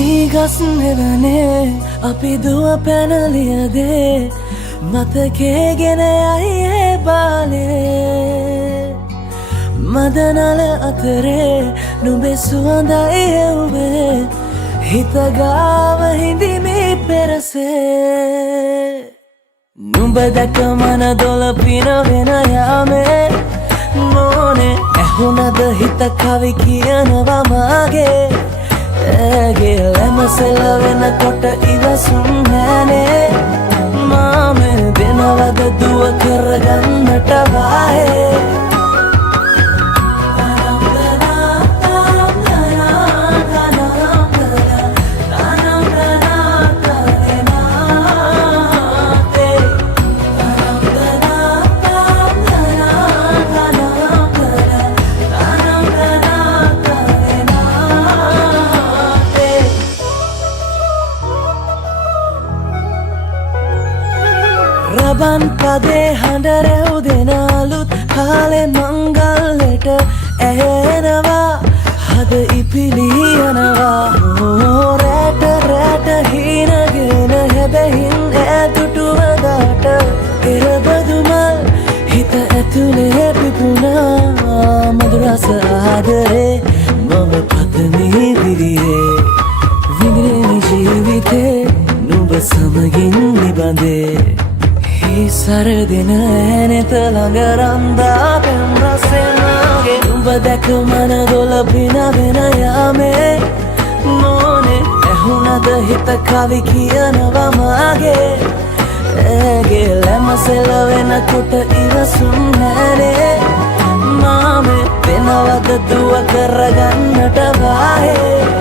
මීගස් නෙවනේ අපි දුව පැනලියදේ මතකේ ගෙන යයි ඒ බාලේ මදනල අතරේ නුඹේ සුවඳයි එව්වේ හිතගාව හිඳිමි පෙරසේ නුඹ දැක මන දොළ පිනවෙන යාමේ මොනේ ඇහුණද හිත කවි කියනවා මාගේ ඇගේ ලැමසෙල වෙනකොට ඉවසුම් නෑනේ මාමේ දෙනවද දුව කරගන්නට වායේ රබන් පදේ හඬ රැව් දෙනාලුත් කාලේ මංගල්ලෙට ඇහෙනවා හද ඉපිලි යනවා රැට රැට හීනගෙන හැබැහින් ඈදුටුවදාට එරබදුමල් හිත ඇතුලේ පිපුණා මధుරස ආදරේ මම පතමි දිරියේ විඳින ජීවිතේ නුඹ සමගින් නිබඳේ සරදින ඇනෙත ළඟ රන්දා පෙම් රසෙනාගේ නුඹ දැක මන දොළ පිනවෙන යාමේ මොනේ ඇහුණද හිත කවි කියනවා මාගේ ඇගේ ලැමසෙල වෙනකොට ඉවසුම් නෑනේ මාමේ වෙනවද දුව කරගන්නට වායේ